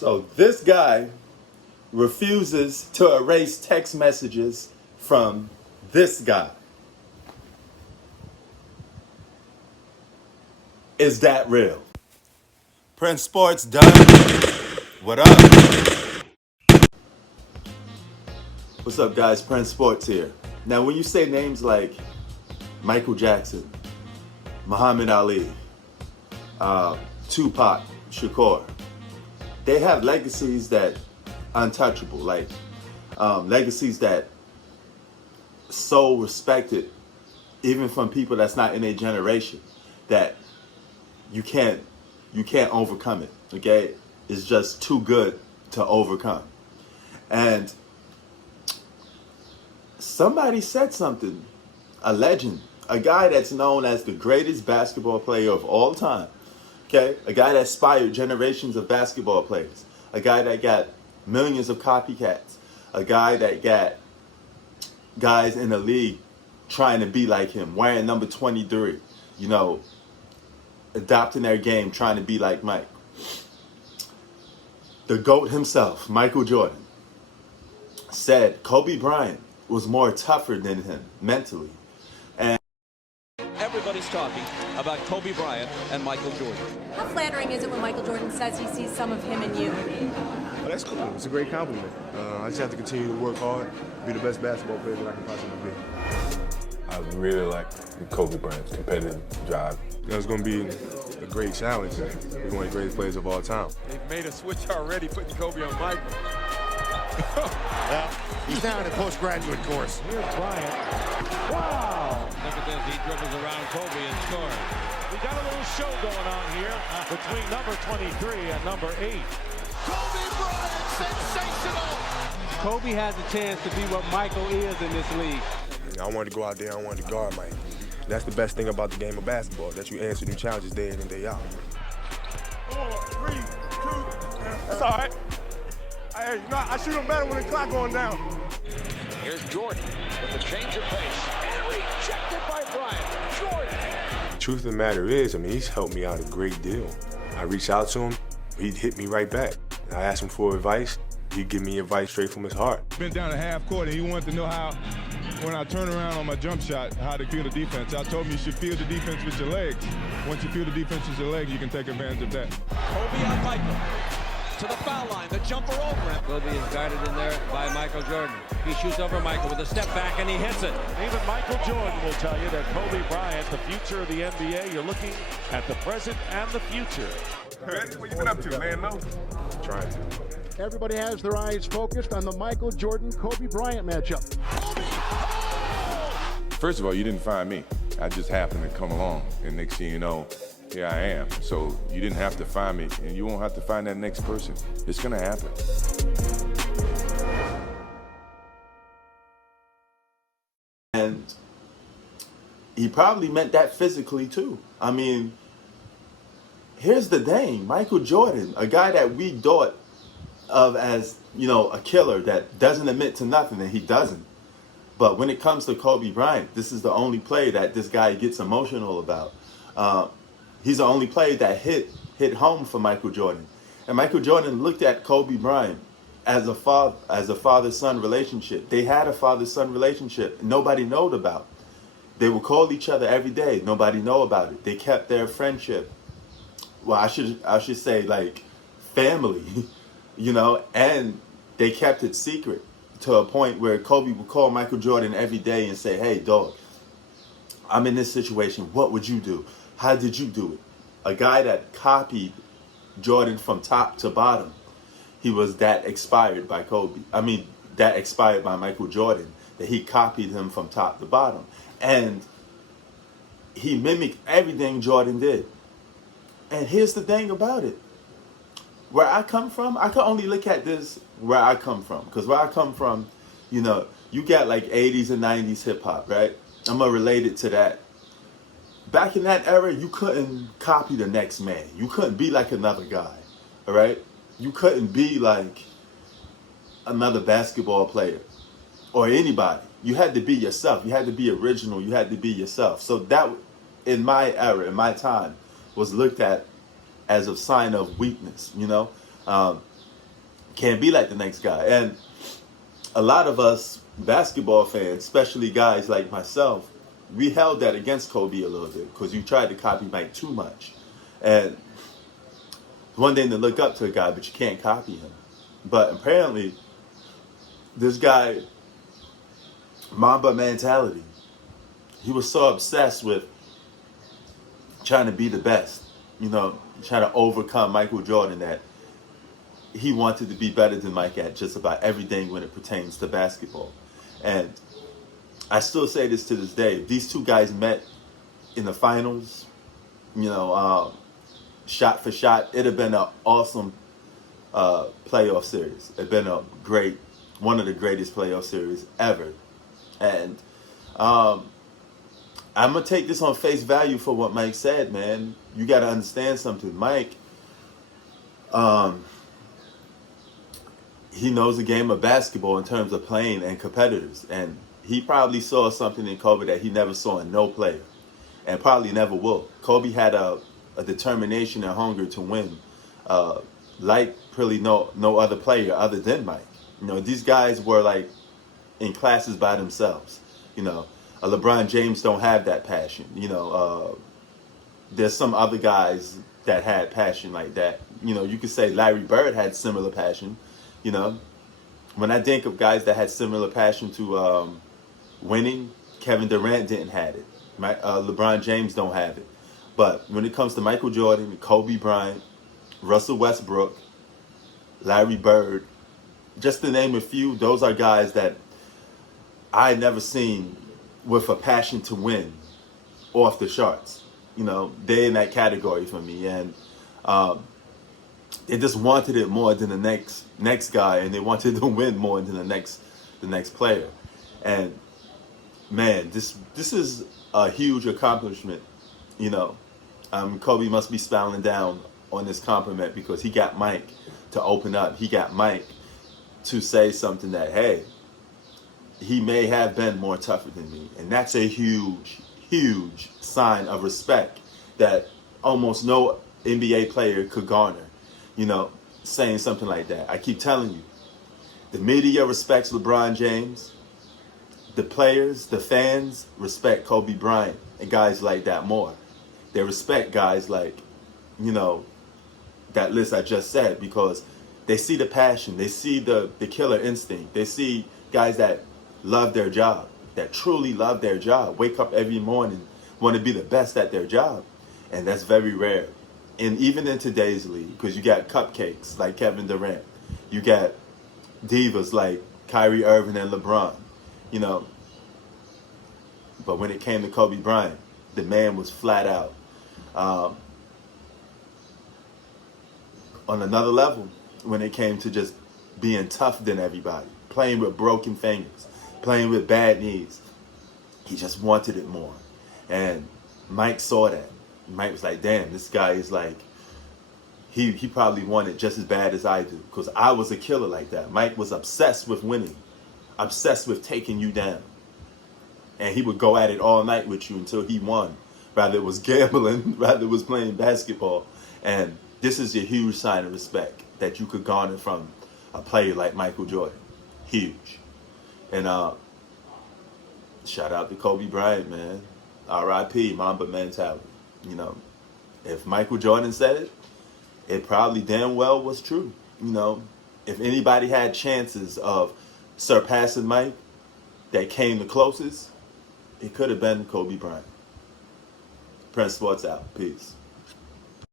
So this guy refuses to erase text messages from this guy. Is that real? Prince Sports done. What up? What's up, guys? Prince Sports here. Now, when you say names like Michael Jackson, Muhammad Ali, Tupac Shakur, they have legacies that untouchable, like legacies that so respected, even from people that's not in a generation, that you can't overcome it. Okay, it's just too good to overcome. And somebody said something, a legend, a guy that's known as the greatest basketball player of all time. Okay, a guy that inspired generations of basketball players, a guy that got millions of copycats, a guy that got guys in the league trying to be like him, wearing number 23, adopting their game, trying to be like Mike. The GOAT himself, Michael Jordan, said Kobe Bryant was more tougher than him mentally. And everybody's talking about Kobe Bryant and Michael Jordan. How flattering is it when Michael Jordan says he sees some of him in you? Oh, that's cool. It's a great compliment. I just have to continue to work hard, be the best basketball player that I can possibly be. I really like Kobe Bryant's competitive drive. It's going to be a great challenge. He's one of the greatest players of all time. They've made a switch already, putting Kobe on Michael. Well, he's now in a postgraduate course. Here's Bryant. Wow! Look at this. He dribbles around Kobe and scores. We got a little show going on here between number 23 and number 8. Kobe Bryant, sensational! Kobe has a chance to be what Michael is in this league. I wanted to go out there, I wanted to guard Mike. That's the best thing about the game of basketball, that you answer new challenges day in and day out. 4, 3, 2, that's all right. I shoot him better when the clock going down. Here's Jordan with the change of pace. And rejected by Bryant. Jordan. The truth of the matter is, he's helped me out a great deal. I reached out to him, he'd hit me right back. I asked him for advice, he'd give me advice straight from his heart. Been down to half court and he wanted to know how, when I turn around on my jump shot, how to feel the defense. I told him you should feel the defense with your legs. Once you feel the defense with your legs, you can take advantage of that. Kobe on Michael. To the foul line, the jumper over him. Kobe is guarded in there by Michael Jordan. He shoots over Michael with a step back and he hits it. Even Michael Jordan will tell you that Kobe Bryant, the future of the NBA, you're looking at the present and the future. What you been up to, man? No? Trying to. Everybody has their eyes focused on the Michael Jordan-Kobe Bryant matchup. First of all, you didn't find me. I just happened to come along, and next thing you know, here I am. So you didn't have to find me, and you won't have to find that next person. It's gonna happen. And he probably meant that physically too. Here's the thing, Michael Jordan, a guy that we thought of as, a killer that doesn't admit to nothing, and he doesn't. But when it comes to Kobe Bryant, this is the only play that this guy gets emotional about. He's the only player that hit home for Michael Jordan. And Michael Jordan looked at Kobe Bryant as a father-son relationship. They had a father-son relationship nobody knowed about. They would call each other every day. Nobody know about it. They kept their friendship. Well, I should say like family, and they kept it secret to a point where Kobe would call Michael Jordan every day and say, "Hey, dog, I'm in this situation. What would you do? How did you do it?" A guy that copied Jordan from top to bottom. He was that inspired by Kobe. That inspired by Michael Jordan, that he copied him from top to bottom. And he mimicked everything Jordan did. And here's the thing about it. Where I come from, I can only look at this where I come from. Because where I come from, you got like 80s and 90s hip hop, right? I'm going to relate it to that. Back in that era, you couldn't copy the next man. You couldn't be like another guy, all right? You couldn't be like another basketball player or anybody. You had to be yourself. You had to be original. You had to be yourself. So that, in my era, in my time, was looked at as a sign of weakness, Can't be like the next guy. And a lot of us basketball fans, especially guys like myself, we held that against Kobe a little bit because you tried to copy Mike too much. And it's one thing to look up to a guy, but you can't copy him. But apparently, this guy, Mamba mentality, he was so obsessed with trying to be the best, trying to overcome Michael Jordan, that he wanted to be better than Mike at just about everything when it pertains to basketball. And I still say this to this day. If these two guys met in the finals, shot for shot, it'd have been an awesome playoff series. It'd been one of the greatest playoff series ever. And I'm going to take this on face value for what Mike said, man. You got to understand something. Mike, he knows the game of basketball in terms of playing and competitors. And he probably saw something in Kobe that he never saw in no player, and probably never will. Kobe had a determination and hunger to win, like probably no other player other than Mike. These guys were like in classes by themselves. LeBron James don't have that passion. There's some other guys that had passion like that. You could say Larry Bird had similar passion. When I think of guys that had similar passion to winning, Kevin Durant didn't have it. LeBron James don't have it. But when it comes to Michael Jordan, Kobe Bryant, Russell Westbrook, Larry Bird, just to name a few, those are guys that I never seen with a passion to win off the charts. They're in that category for me. And they just wanted it more than the next guy, and they wanted to win more than the next player. And man, this is a huge accomplishment. Kobe must be smiling down on this compliment because he got Mike to open up. He got Mike to say something that, hey, he may have been more tougher than me. And that's a huge, huge sign of respect that almost no NBA player could garner, saying something like that. I keep telling you, the media respects LeBron James. The players, the fans respect Kobe Bryant and guys like that more. They respect guys like, that list I just said, because they see the passion. They see the killer instinct. They see guys that love their job, that truly love their job, wake up every morning, want to be the best at their job. And that's very rare. And even in today's league, because you got cupcakes like Kevin Durant. You got divas like Kyrie Irving and LeBron. But when it came to Kobe Bryant, the man was flat out on another level when it came to just being tougher than everybody, playing with broken fingers, playing with bad knees. He just wanted it more. And Mike saw that. Mike was like, damn, this guy is like, he probably wanted just as bad as I do, because I was a killer like that. Mike was obsessed with winning, obsessed with taking you down. And he would go at it all night with you until he won. Rather it was gambling, rather it was playing basketball. And this is a huge sign of respect that you could garner from a player like Michael Jordan. Huge. And shout out to Kobe Bryant, man. R.I.P. Mamba mentality. If Michael Jordan said it, it probably damn well was true. If anybody had chances of surpassing Mike that came the closest, it could have been Kobe Bryant. Prince Sports out. Peace.